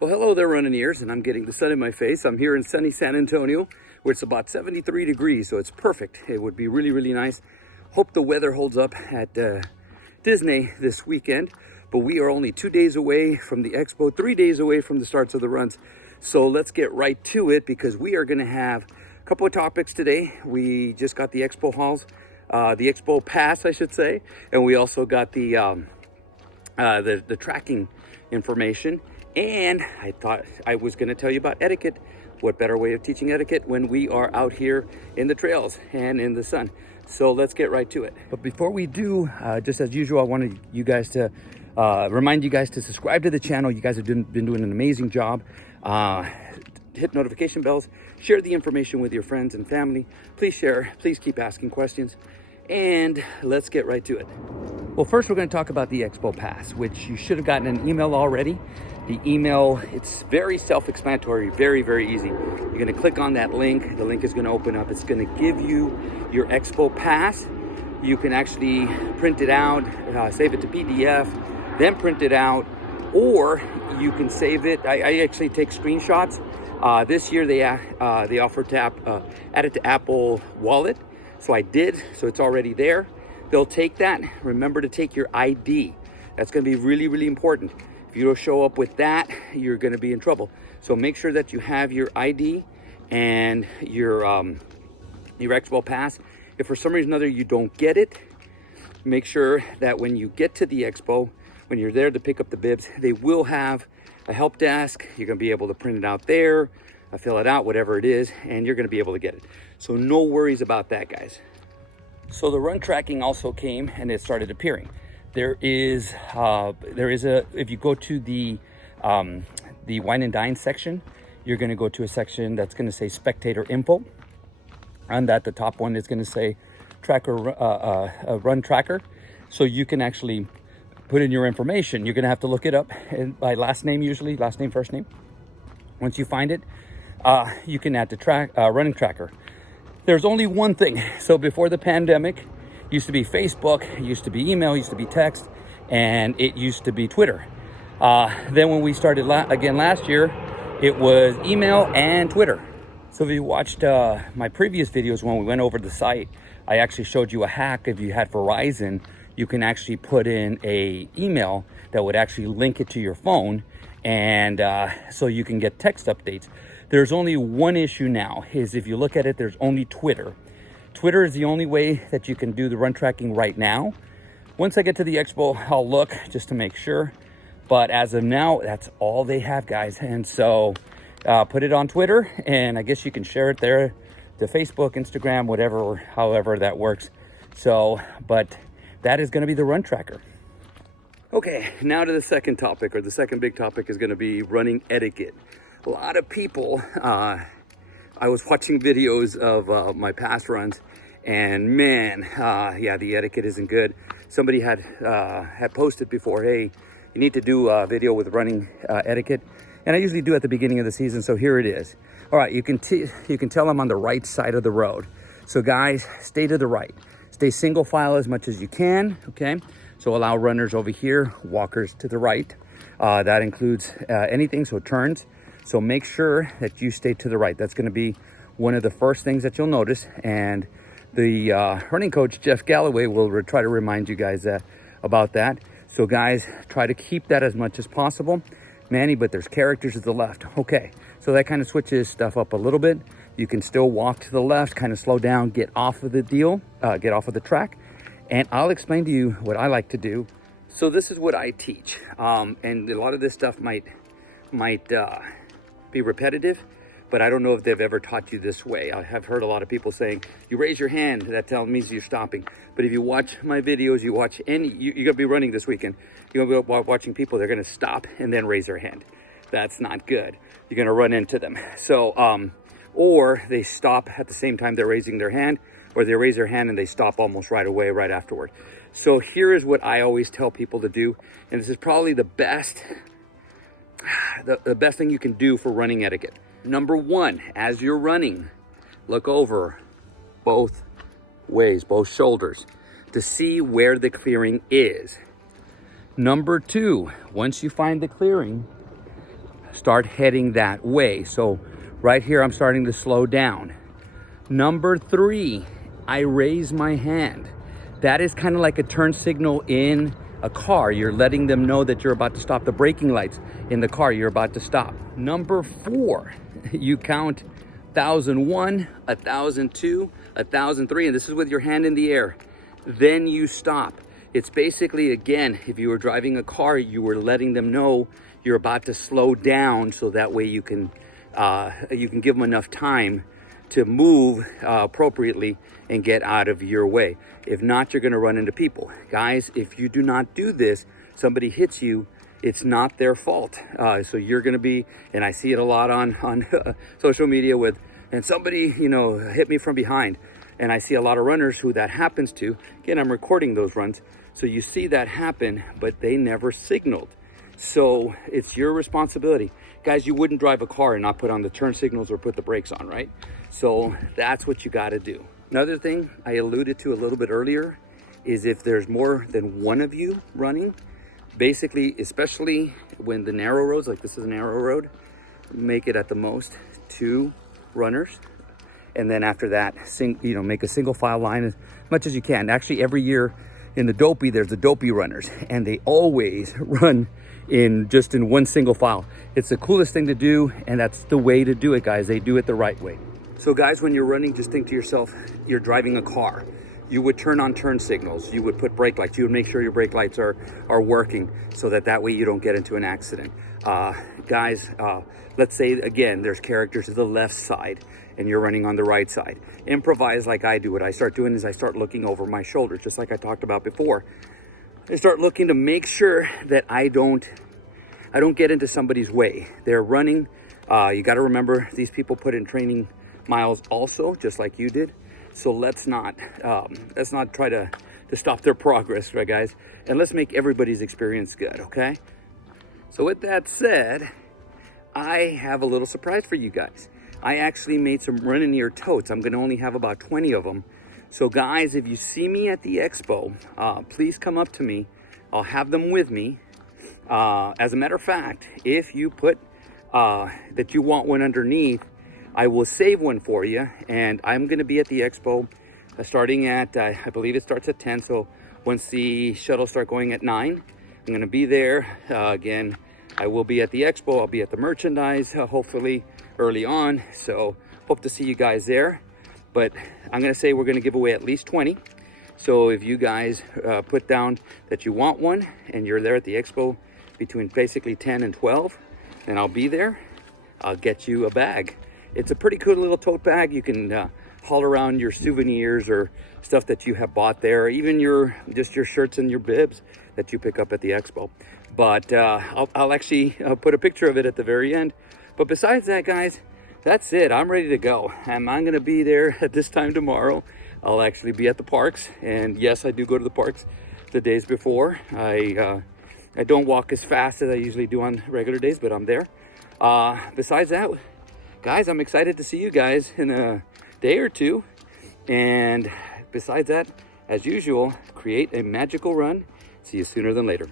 Well, hello there, running ears, and I'm getting the sun in my face. I'm here in sunny San Antonio, where it's about 73 degrees, so it's perfect. It would be really, really nice. Hope the weather holds up at Disney this weekend, but we are only 2 days away from the Expo, 3 days away from the starts of the runs. So let's get right to it, because we are going to have a couple of topics today. We just got the Expo halls, the Expo pass, I should say, and we also got the tracking information. And I thought I was going to tell you about etiquette. What better way of teaching etiquette when we are out here in the trails and in the sun? So let's get right to it. But before we do, just as usual, I wanted you guys to remind you guys to subscribe to the channel. You guys have been doing an amazing job. Hit notification bells, share the information with your friends and family. Please share, please keep asking questions, and let's get right to it. Well, first we're going to talk about the Expo Pass, which you should have gotten an email already. The email, it's very self-explanatory, very, very easy. You're going to click on that link. The link is going to open up. It's going to give you your Expo Pass. You can actually print it out, save it to PDF, then print it out, or you can save it. I actually take screenshots. This year they offer to add it to Apple Wallet. So I did, so it's already there. They'll take that. Remember to take your ID. That's going to be really, really important. If you don't show up with that, you're going to be in trouble. So make sure that you have your ID and your Expo Pass. If for some reason or other you don't get it, make sure that when you get to the Expo, when you're there to pick up the bibs, they will have a help desk. You're going to be able to print it out there, fill it out, whatever it is, and you're going to be able to get it. So no worries about that, guys. So the run tracking also came and it started appearing. There is if you go to the Wine and Dine section, you're going to go to a section that's going to say spectator info. And that the top one is going to say tracker, run tracker. So you can actually put in your information. You're going to have to look it up by last name, usually last name, first name. Once you find it, you can add the running tracker. There's only one thing. So before the pandemic, it used to be Facebook, it used to be email, it used to be text, and it used to be Twitter. Then when we started again last year, it was email and Twitter. So if you watched my previous videos when we went over the site, I actually showed you a hack. If you had Verizon, you can actually put in a email that would actually link it to your phone, and so you can get text updates. There's only one issue now, is if you look at it, there's only Twitter. Twitter is the only way that you can do the run tracking right now. Once I get to the Expo, I'll look just to make sure. But as of now, that's all they have, guys. And so put it on Twitter, and I guess you can share it there to Facebook, Instagram, whatever, or however that works. So, but that is going to be the run tracker. Okay, now to the second topic, or the second big topic is going to be running etiquette. A lot of people, I was watching videos of my past runs, and man, yeah, the etiquette isn't good. Somebody had posted before, hey, you need to do a video with running etiquette, and I usually do at the beginning of the season. So here it is. All right, you can tell I'm on the right side of the road. So guys, stay to the right. Stay single file as much as you can. Okay, so allow runners over here, walkers to the right. That includes anything, so turns. So make sure that you stay to the right. That's going to be one of the first things that you'll notice. And the running coach, Jeff Galloway, will try to remind you guys about that. So guys, try to keep that as much as possible. Manny, but there's characters to the left. Okay, so that kind of switches stuff up a little bit. You can still walk to the left, kind of slow down, get off of the deal, get off of the track. And I'll explain to you what I like to do. So this is what I teach. And a lot of this stuff might be repetitive, but I don't know if they've ever taught you this way. I have heard a lot of people saying, you raise your hand, that tells me you're stopping. But if you watch my videos, you watch any, you're gonna be running this weekend, you're gonna be watching people, they're gonna stop and then raise their hand. That's not good. You're gonna run into them. So, or they stop at the same time they're raising their hand, or they raise their hand and they stop almost right away, right afterward. So here is what I always tell people to do, and this is probably the best thing you can do for running etiquette. Number one, as you're running, look over both ways, both shoulders, to see where the clearing is. Number two, once you find the clearing, start heading that way. So right here, I'm starting to slow down. Number 3, I raise my hand. That is kind of like a turn signal in a car. You're letting them know that you're about to stop. The braking lights in the car, you're about to stop. Number 4, you count 1,001, 1,002, 1,003, and this is with your hand in the air. Then you stop. It's basically, again, if you were driving a car, you were letting them know you're about to slow down, so that way you can give them enough time to move appropriately and get out of your way. If not, you're gonna run into people. Guys, if you do not do this, somebody hits you, it's not their fault. So you're gonna be, and I see it a lot on social media and somebody, hit me from behind. And I see a lot of runners who that happens to. Again, I'm recording those runs. So you see that happen, but they never signaled. So it's your responsibility. Guys, you wouldn't drive a car and not put on the turn signals or put the brakes on, right? So that's what you gotta do. Another thing I alluded to a little bit earlier is if there's more than one of you running, basically, especially when the narrow roads, like this is a narrow road, make it at the most 2 runners. And then after that, make a single file line as much as you can. Actually, every year in the dopey, there's the dopey runners, and they always run in one single file. It's the coolest thing to do, and that's the way to do it, guys. They do it the right way. So guys, when you're running, just think to yourself, you're driving a car. You would turn on turn signals. You would put brake lights. You would make sure your brake lights are working, so that way you don't get into an accident. Guys, let's say, again, there's characters to the left side and you're running on the right side. Improvise like I do. What I start doing is I start looking over my shoulder, just like I talked about before. I start looking to make sure that I don't get into somebody's way. They're running. You got to remember, these people put in training miles also, just like you did. So let's not try to stop their progress, right, guys? And let's make everybody's experience good, okay? So with that said, I have a little surprise for you guys. I actually made some running ear totes. I'm gonna only have about 20 of them. So guys, if you see me at the expo, please come up to me. I'll have them with me. As a matter of fact, if you put that you want one underneath, I will save one for you. And I'm gonna be at the expo starting at, I believe it starts at 10. So once the shuttles start going at 9, I'm gonna be there. Again, I will be at the expo. I'll be at the merchandise, hopefully early on. So hope to see you guys there. But I'm gonna say we're gonna give away at least 20. So if you guys put down that you want one and you're there at the expo between basically 10 and 12, then I'll be there. I'll get you a bag. It's a pretty cool little tote bag. You can haul around your souvenirs or stuff that you have bought there, even just your shirts and your bibs that you pick up at the expo. But I'll actually put a picture of it at the very end. But besides that, guys, that's it. I'm ready to go. I'm gonna be there at this time tomorrow. I'll actually be at the parks, and yes, I do go to the parks the days before. I don't walk as fast as I usually do on regular days, but I'm there. Besides that, guys, I'm excited to see you guys in a day or two. And besides that, as usual, create a magical run. See you sooner than later.